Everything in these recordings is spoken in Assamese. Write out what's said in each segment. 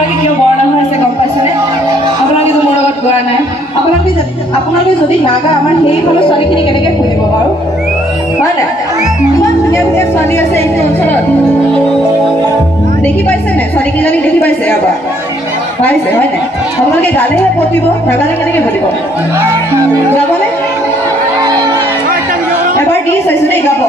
আপোনালোকে কিয় বৰ্ণনা হৈ আছে গম পাইছেনে আপোনালোকে মোৰ লগত গোৱা নাই আপোনালোকে যদি নাগা আমাৰ সেইফালৰ ছোৱালীখিনি কেনেকৈ শুনিব বাৰু হয় নাই ইমান ধুনীয়া ধুনীয়া ছোৱালী আছে এইটো অঞ্চলত দেখি পাইছে নাই ছোৱালীকেইজনী দেখি পাইছে এবাৰ পাইছে হয় নাই আপোনালোকে গালেহে পতিব নাগালে কেনেকৈ পতিব গাবনে এবাৰ দি চাইছো দেই গাব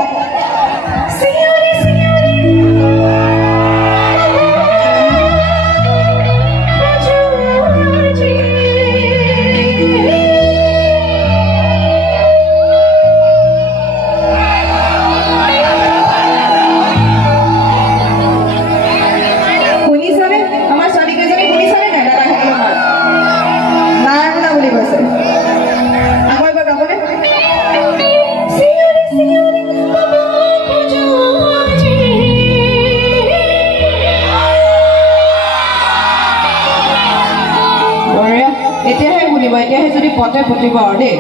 এতিয়াহে যদি পতে পতিব আৰু দেই